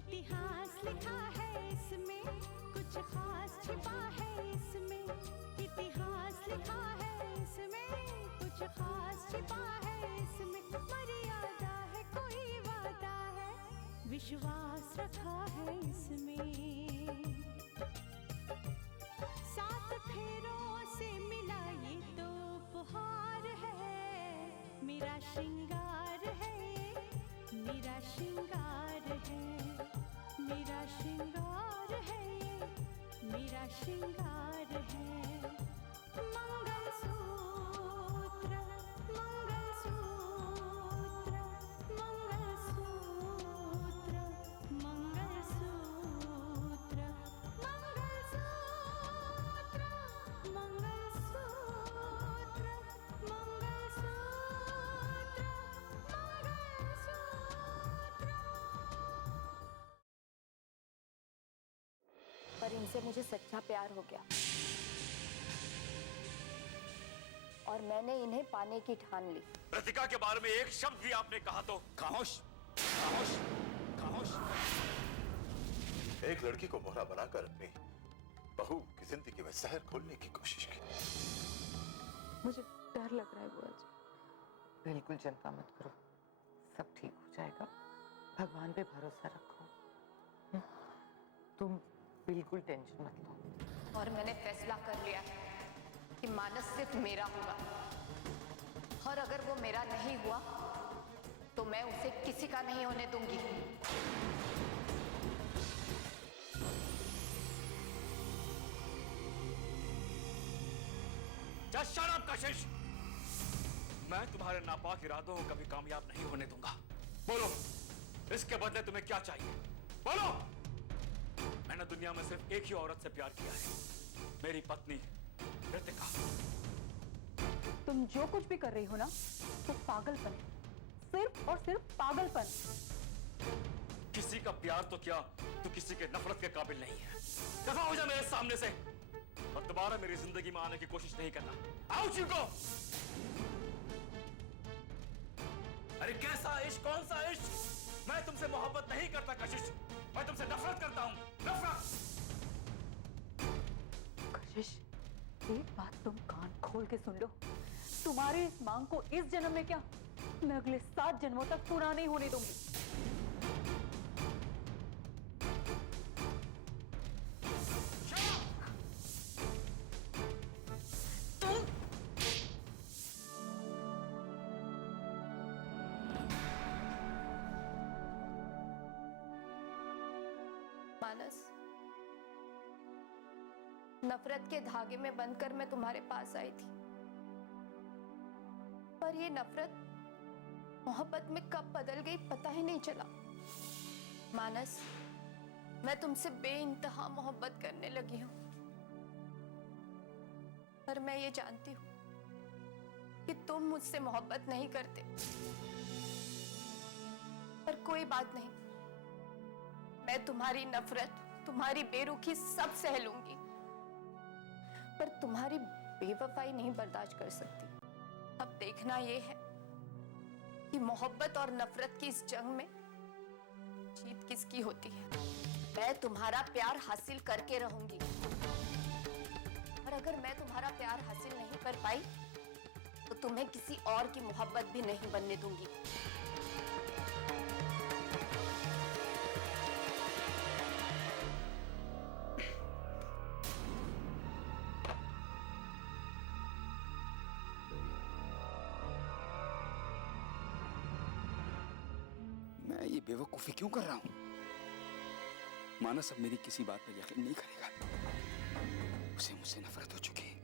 इतिहास लिखा है इसमें, कुछ खास छिपा है इसमें। इतिहास लिखा है इसमें, कुछ खास छिपा है इसमें। मर्यादा है, कोई वादा है, विश्वास रखा है इसमें। सात फेरों से मिला ये तो उपहार है, मेरा श्रृंगार है ये, मेरा श्रृंगार है, मेरा श्रृंगार है ये, मेरा श्रृंगार है। मंगलसूत्र, मंगलसूत्र, मंगलसूत्र, मंगलसूत्र, मंगलसूत्र, मंगलसूत्र, पर इनसे मुझे सच्चा प्यार हो गया और मैंने इन्हें पाने की ठान ली। प्रतिका के बारे में एक शब्द भी आपने कहा तो खामोश, खामोश, खामोश। एक लड़की को मोहरा बनाकर अपनी बहू की जिंदगी में जहर घोलने की कोशिश की। मुझे डर लग रहा है बुआ जी। बिल्कुल चिंता मत करो, सब ठीक हो जाएगा। भगवान पे भरोसा रखो। तुम बिल्कुल टेंशन मत लो। और मैंने फैसला कर लिया है कि मानस सिर्फ मेरा होगा, और अगर वो मेरा नहीं हुआ तो मैं उसे किसी का नहीं होने दूंगी। Just shut up, कशिश। मैं तुम्हारे नापाक इरादों को कभी कामयाब नहीं होने दूंगा। बोलो, इसके बदले तुम्हें क्या चाहिए? बोलो। मैंने दुनिया में सिर्फ एक ही औरत से प्यार किया है, मेरी पत्नी कृतिका। तुम जो कुछ भी कर रही हो ना, तो पागलपन है, सिर्फ और सिर्फ पागलपन। किसी का प्यार तो क्या, तू किसी के नफरत के काबिल नहीं है। दफा हो जा मेरे सामने से और दोबारा मेरी जिंदगी में आने की कोशिश नहीं करना। आओ चिको। अरे कैसा इश्क, कौन सा इश्क? मैं तुमसे मोहब्बत नहीं करता कशिश, मैं तुमसे नफरत करता हूं, नफरत। कशिश, एक बात तुम कान खोल के सुन लो, तुम्हारी इस मांग को इस जन्म में क्या, मैं अगले 7 जन्मों तक पूरा नहीं होने दूंगी। मानस, नफरत के धागे में बंधकर मैं तुम्हारे पास आई थी, पर ये नफरत मोहब्बत में कब बदल गई पता ही नहीं चला। मानस, मैं तुमसे बेइंतहा मोहब्बत करने लगी हूं, पर मैं ये जानती हूं कि तुम मुझसे मोहब्बत नहीं करते। पर कोई बात नहीं, मैं तुम्हारी नफरत, तुम्हारी बेरुखी सब सह लूंगी, पर तुम्हारी बेवफाई नहीं बर्दाश्त कर सकती। अब देखना यह है कि मोहब्बत और नफरत की इस जंग में जीत किसकी होती है। मैं तुम्हारा प्यार हासिल करके रहूंगी, और अगर मैं तुम्हारा प्यार हासिल नहीं कर पाई तो तुम्हें किसी और की मोहब्बत भी नहीं बनने दूंगी। मैं ये बेवकूफी क्यों कर रहा हूं? मानस अब मेरी किसी बात पर यकीन नहीं करेगा। उसे मुझसे नफरत हो चुकी है।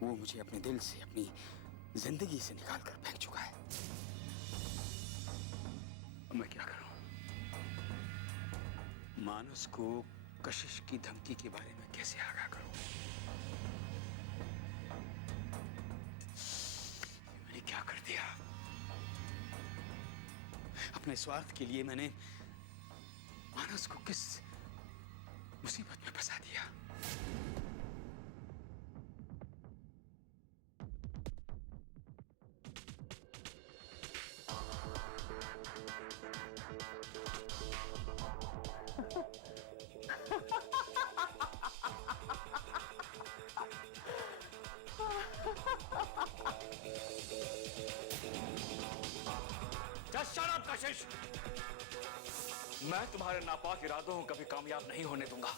वो मुझे अपने दिल से, अपनी जिंदगी से निकाल कर फेंक चुका है। अब मैं क्या करूं? मानस को कशिश की धमकी के बारे में कैसे आगाह करूं? मैंने क्या कर दिया? अपने स्वार्थ के लिए मैंने मानस को किस मुसीबत में फंसा दिया। Just shut up, कशिश। मैं तुम्हारे नापाक इरादों को कभी कामयाब नहीं होने दूंगा।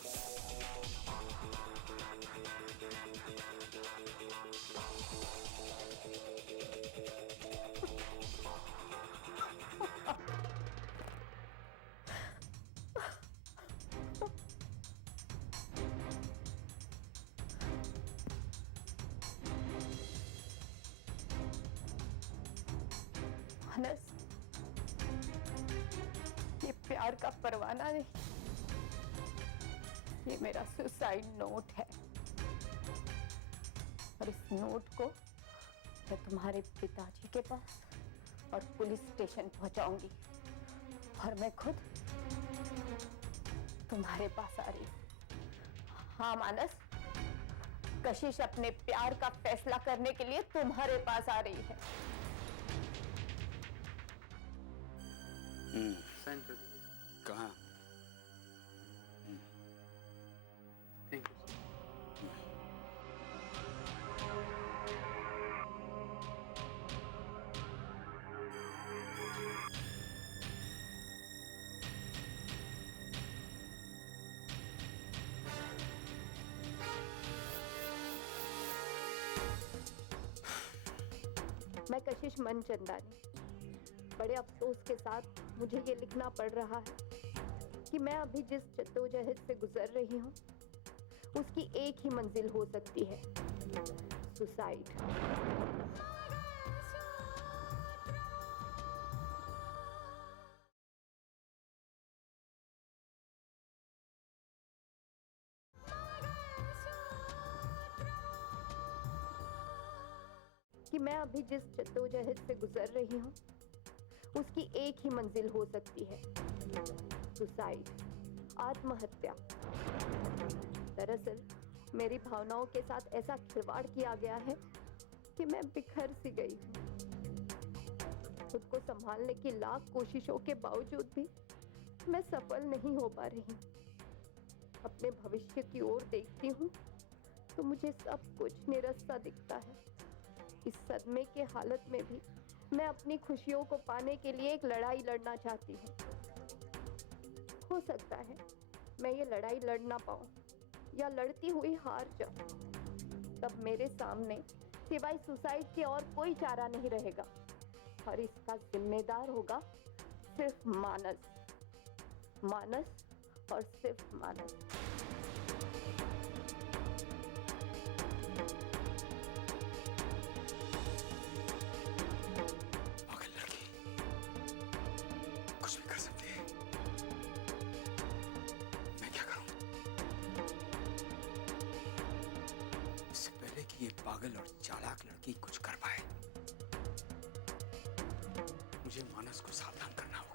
मानस, ये प्यार का परवाना नहीं, ये मेरा सुसाइड नोट है। और इस नोट को मैं तुम्हारे पिताजी के पास और पुलिस स्टेशन पहुंचाऊंगी, और मैं खुद तुम्हारे पास आ रही हूं। हाँ मानस, कशिश अपने प्यार का फैसला करने के लिए तुम्हारे पास आ रही है। साइन कर दीजिए। कहाँ? Thank you. मैं कशिश मनचंदानी बड़े अफसोस के साथ मुझे ये लिखना पड़ रहा है कि मैं अभी जिस जद्दोजहद से गुजर रही हूँ उसकी एक ही मंजिल हो सकती है, सुसाइड। कि मैं अभी जिस जद्दोजहद से गुजर रही हूँ उसकी एक ही मंजिल हो सकती है, सुसाइड, आत्महत्या। दरअसल मेरी भावनाओं के साथ ऐसा खिलवाड़ किया गया है कि मैं बिखर सी गई हूँ। खुद को संभालने की लाख कोशिशों के बावजूद भी मैं सफल नहीं हो पा रही। अपने भविष्य की ओर देखती हूँ तो मुझे सब कुछ निरस सा दिखता है। इस सदमे के हालत में भी मैं अपनी खुशियों को पाने के लिए एक लड़ाई लड़ना चाहती हूँ। हो सकता है मैं ये लड़ाई लड़ ना पाऊँ या लड़ती हुई हार जाऊँ। तब मेरे सामने सिवाय सुसाइड के और कोई चारा नहीं रहेगा, और इसका जिम्मेदार होगा सिर्फ मानस, मानस और सिर्फ मानस। कुछ भी कर सकते हैं। मैं क्या करूं? इससे पहले कि ये पागल और चालाक लड़की कुछ कर पाए, मुझे मानस को सावधान करना होगा।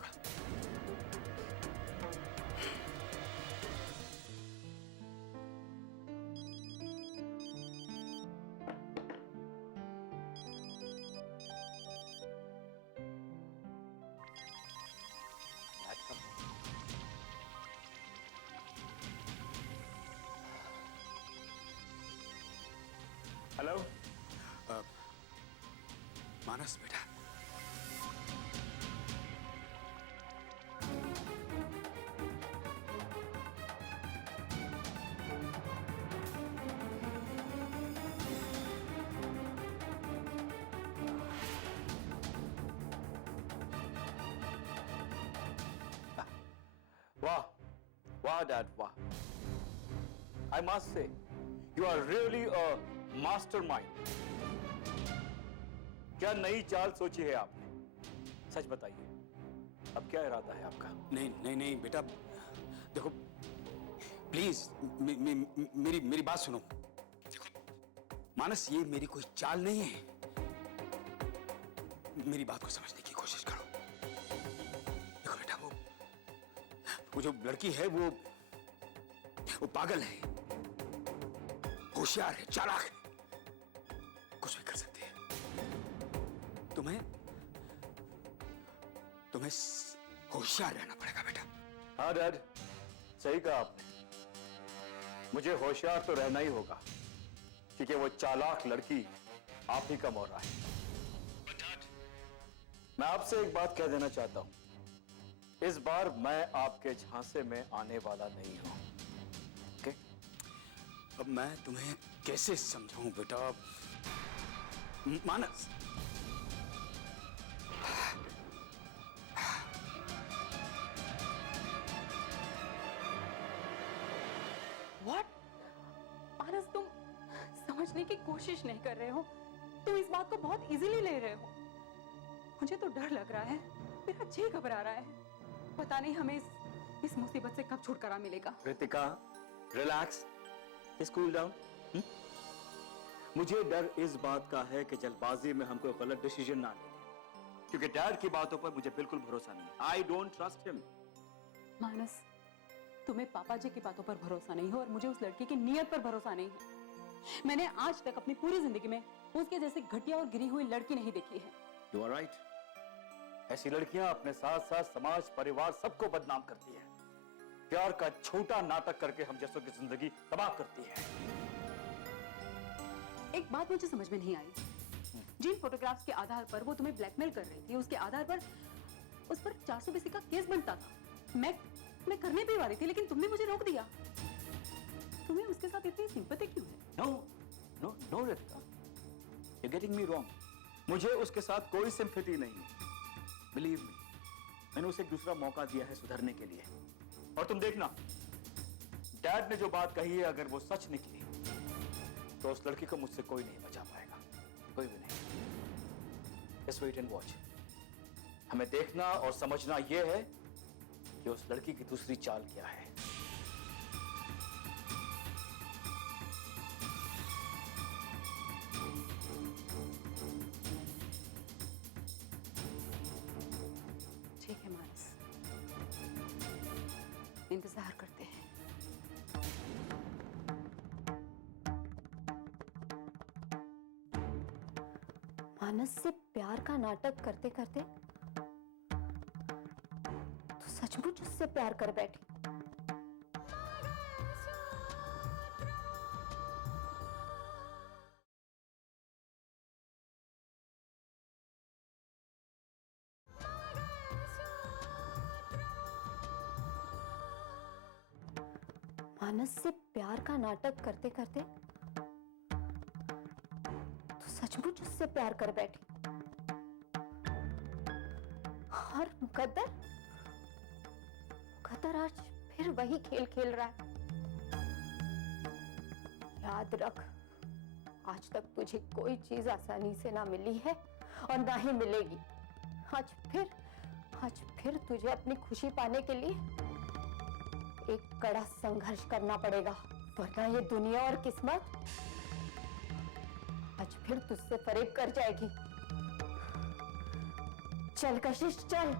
हेलो, मानस बेटा, वाह वाह डैड वाह। I must say, you are really a mastermind. क्या नई चाल सोची है आपने? सच बताइए, अब क्या इरादा है आपका? नहीं नहीं नहीं बेटा, देखो प्लीज मेरी बात सुनो। देखो मानस, ये मेरी कोई चाल नहीं है। मेरी बात को समझने की कोशिश करो। देखो बेटा, वो जो लड़की है वो पागल है, होशियार है, चालाक है, कुछ भी कर सकती है। तुम्हें होशियार रहना पड़ेगा बेटा। हाँ डैड, सही कहा आपने। मुझे होशियार तो रहना ही होगा, क्योंकि वो चालाक लड़की आप ही का मोहरा है। मैं आपसे एक बात कह देना चाहता हूं, इस बार मैं आपके झांसे में आने वाला नहीं हूं। ओके? अब मैं तुम्हें कैसे समझाऊं बेटा? मानस, व्हाट? मानस, तुम समझने की कोशिश नहीं कर रहे हो। तुम इस बात को बहुत इजीली ले रहे हो। मुझे तो डर लग रहा है, मेरा जी घबरा रहा है। पता नहीं हमें इस मुसीबत से कब छुटकारा मिलेगा। Ritika, relax, cool down. मुझे डर इस बात का है कि जल्दबाजी में हम कोई गलत डिसीजन ना ले लें, क्योंकि डैड की बातों पर मुझे बिल्कुल भरोसा नहीं है। I don't trust him. Manas, तुम्हें पापा जी की बातों पर भरोसा नहीं है और मुझे उस लड़की की नीयत पर भरोसा नहीं है। मैंने आज तक अपनी पूरी जिंदगी में उसके जैसी घटिया और गिरी हुई लड़की नहीं देखी है। You are right. ऐसी लड़कियां अपने साथ साथ समाज, परिवार सबको बदनाम करती है। प्यार का छोटा नाटक करके हम जैसों की जिंदगी तबाह करती है। एक बात मुझे समझ में नहीं आई। जिन फोटोग्राफ्स के आधार पर वो तुम्हें ब्लैकमेल कर रही थी, उसके आधार पर उस पर 420 का केस बनता था। मैं करने भी वाली थी, लेकिन तुमने मुझे रोक दिया। तुम्हें उसके साथ इतनी सिंपैथी क्यों है? No Ritika, you're getting me wrong. मुझे उसके साथ कोई सिंपैथी नहीं है। बिलीव मी, मैंने उसे एक दूसरा मौका दिया है सुधरने के लिए। और तुम देखना, डैड ने जो बात कही है अगर वो सच निकली तो उस लड़की को मुझसे कोई नहीं बचा पाएगा, कोई भी नहीं। Just wait and watch. हमें देखना और समझना यह है कि उस लड़की की दूसरी चाल क्या है। ठीक है मानस, इंतजार करते हैं। मानस से प्यार का नाटक करते करते तो सचमुच उससे प्यार कर बैठी। मानस से प्यार का नाटक करते करते तो सचमुच उससे प्यार कर बैठी। और मुकद्दर आज फिर वही खेल खेल रहा है। याद रख, आज तक तुझे कोई चीज आसानी से ना मिली है और ना ही मिलेगी। आज फिर तुझे अपनी खुशी पाने के लिए एक कड़ा संघर्ष करना पड़ेगा, वरना ये दुनिया और किस्मत आज फिर तुझसे फरेब कर जाएगी। चल कशिश, चल।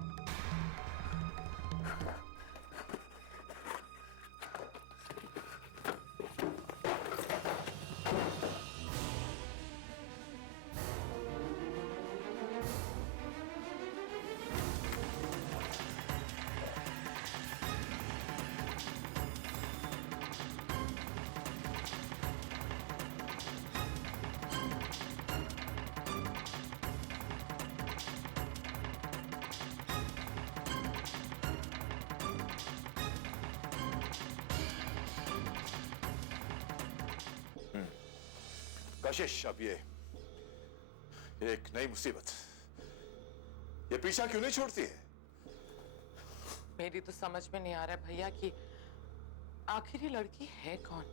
कशिश, अब ये एक नई मुसीबत ये पीछा क्यों नहीं छोड़ती है? मेरी तो समझ में नहीं आ रहा है भैया कि आखिर ये लड़की है कौन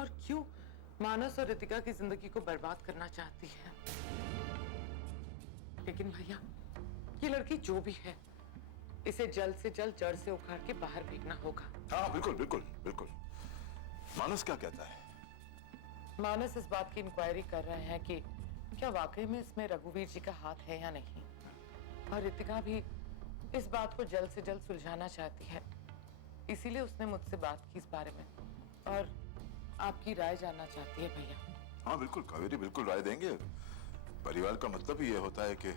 और क्यों मानस और रितिका की जिंदगी को बर्बाद करना चाहती है। लेकिन भैया, ये लड़की जो भी है, इसे जल्द से जल्द जड़ से उखाड़ के बाहर फेंकना होगा। हाँ, बिल्कुल बिल्कुल बिल्कुल। मानस क्या कहता है? मानस इस बात की इंक्वायरी कर रहे हैं कि क्या वाकई में इसमें रघुवीर जी का हाथ है या नहीं, और रितिका भी इस बात को जल्द से जल्द सुलझाना चाहती है। इसीलिए उसने मुझसे बात की इस बारे में और आपकी राय जानना चाहती है भैया। हाँ बिल्कुल कावेरी, बिल्कुल राय देंगे। परिवार का मतलब ही ये होता है कि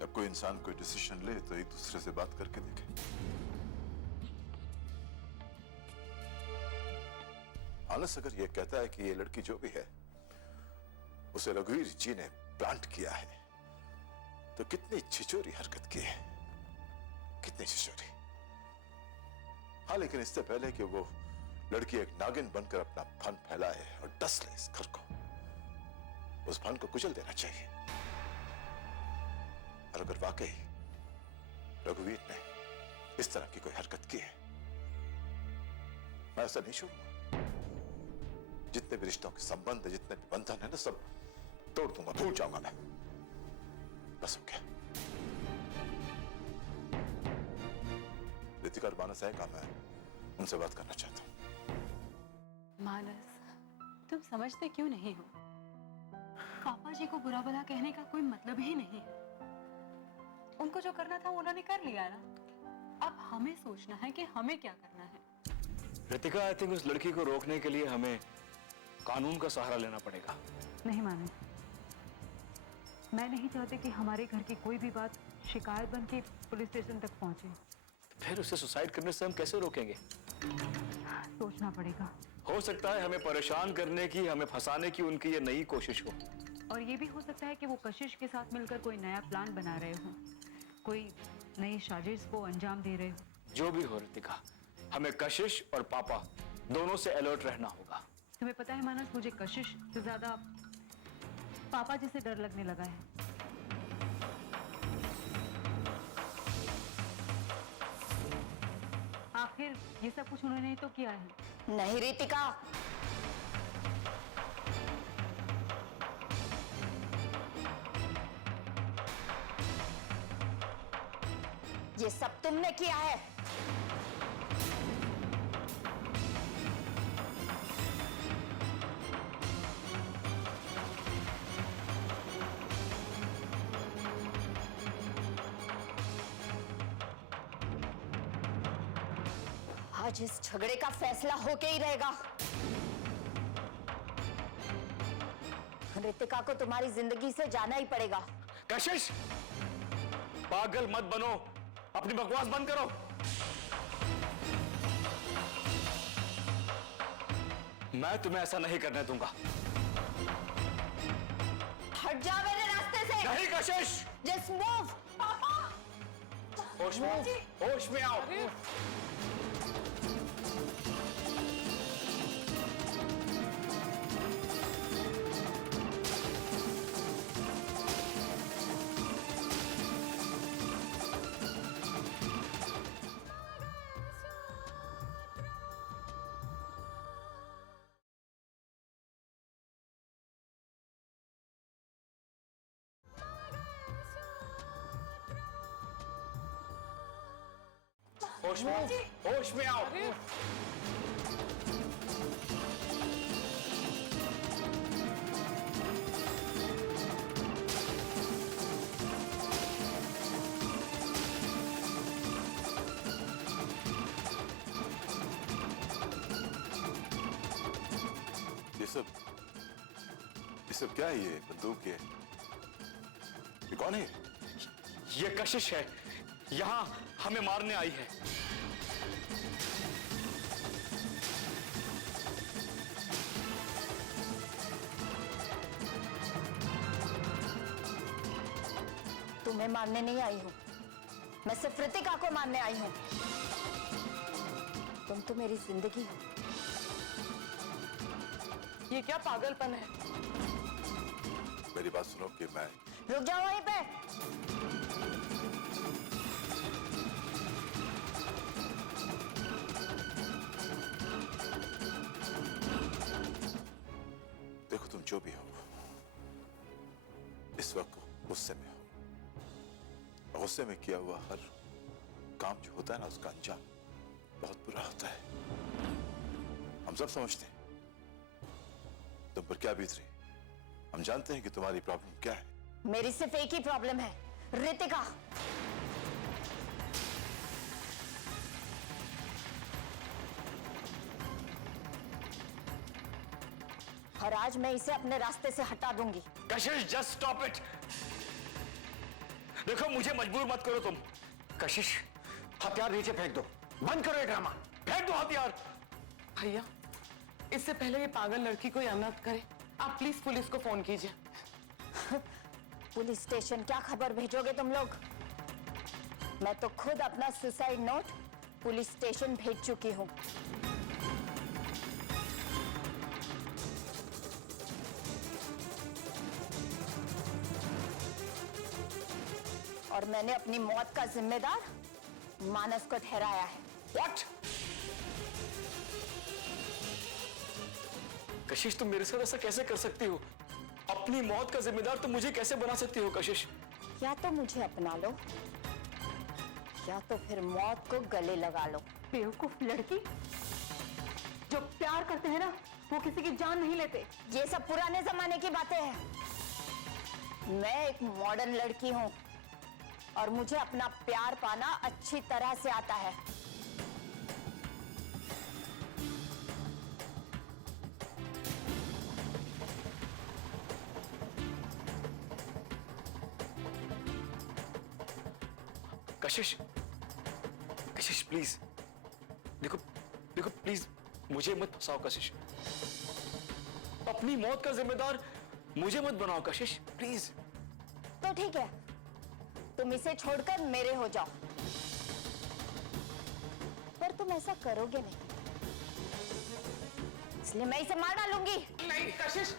जब कोई इंसान कोई डिसीजन ले तो एक दूसरे से बात करके देखे। मानस अगर ये कहता है कि ये लड़की जो भी है उसे रघुवीर जी ने प्लांट किया है, तो कितनी छिचोरी हरकत की है, कितनी छिचोरी। हाँ, लेकिन इससे पहले कि वो लड़की एक नागिन बनकर अपना फन फैलाए और डस ले इस घर को, उस फन को कुचल देना चाहिए। और अगर वाकई रघुवीर ने इस तरह की कोई हरकत की है, मैं ऐसा नहीं छोड़ूंगा। जितने भी रिश्तों के संबंध है, जितने भी बंधन है ना, सब तोड़ दूंगा, भूल जाऊंगा मैं। बस हो गया। रितिका और मानस आएगा, मैं उनसे बात करना चाहता हूं। मानस, तुम समझते क्यों नहीं हो? पापा जी को बुरा भला कहने का कोई मतलब ही नहीं है। उनको जो करना था उन्होंने कर लिया ना। अब हमें सोचना है कि हमें क्या करना है। रितिका, आई थिंक उस लड़की को रोकने के लिए हमें कानून का सहारा लेना पड़ेगा। नहीं मानस, मैं नहीं चाहती कि हमारे घर की कोई भी बात शिकायत बन के पुलिस स्टेशन तक पहुंचे। फिर उसे सुसाइड करने से हम कैसे रोकेंगे? सोचना पड़ेगा। हो सकता है हमें परेशान करने की, हमें फंसाने की उनकी ये नई कोशिश हो। और ये भी हो सकता है कि वो कशिश के साथ मिलकर कोई नया प्लान बना रहे हो, कोई नई साजिश को अंजाम दे रहे हो। जो भी हो रितिका, हमें कशिश और पापा दोनों से अलर्ट रहना होगा। तुम्हें पता है मानस, मुझे कशिश से ज्यादा पापा जी से डर लगने लगा है। आखिर ये सब कुछ उन्होंने ही तो किया है। नहीं रितिका, ये सब तुमने किया है। आज इस झगड़े का फैसला होके ही रहेगा। रितिका को तुम्हारी जिंदगी से जाना ही पड़ेगा। कशिश, पागल मत बनो, अपनी बकवास बंद करो। मैं तुम्हें ऐसा नहीं करने दूंगा। हट जाओ मेरे रास्ते से। नहीं कशिश, जस्ट मूव। पापा, होश में आओ, होश में आओ। होश में आओ, होश में आओ। ये सब क्या है? ये बंदूक, ये कौन है? ये कशिश है, यहां हमें मारने आई है। तुम्हें मारने नहीं आई हूं, मैं सिर्फ रितिका को मारने आई हूं। तुम तो मेरी जिंदगी हो। ये क्या पागलपन है? मेरी बात सुनो कि मैं रुक जाओ वहीं पे। देखो, तुम जो भी हो, इस वक्त गुस्से में हो। गुस्से में किया हुआ हर काम जो होता है ना, उसका अंजाम बहुत बुरा होता है। हम सब समझते हैं तुम पर क्या बीत रही। हम जानते हैं कि तुम्हारी प्रॉब्लम क्या है। मेरी सिर्फ एक ही प्रॉब्लम है, रितिका। और आज मैं इसे अपने रास्ते से हटा दूंगी। कशिश, जस्ट स्टॉप इट। देखो, मुझे मजबूर मत करो तुम। कशिश, हथियार नीचे फेंक दो, बंद करो ये ड्रामा, फेंक दो हथियार। भैया, इससे पहले ये पागल लड़की को अनर्थ करे, आप प्लीज पुलिस को फोन कीजिए। पुलिस स्टेशन क्या खबर भेजोगे तुम लोग? मैं तो खुद अपना सुसाइड नोट पुलिस स्टेशन भेज चुकी हूँ। और मैंने अपनी मौत का जिम्मेदार मानस को ठहराया है। What? कशिश, तुम मेरे साथ ऐसा कैसे कर सकती हो? अपनी मौत का जिम्मेदार तुम मुझे कैसे बना सकती हो कशिश? या तो मुझे अपना लो या तो फिर मौत को गले लगा लो। बेवकूफ लड़की, जो प्यार करते हैं ना वो किसी की जान नहीं लेते। ये सब पुराने जमाने की बातें हैं। मैं एक मॉडर्न लड़की हूँ और मुझे अपना प्यार पाना अच्छी तरह से आता है। कशिश, कशिश प्लीज, देखो देखो प्लीज मुझे मत फंसाओ कशिश। अपनी मौत का जिम्मेदार मुझे मत बनाओ कशिश, प्लीज। तो ठीक है, तुम इसे छोड़कर मेरे हो जाओ, पर तुम ऐसा करोगे नहीं, इसलिए मैं इसे मार डालूंगी। नहीं कशिश,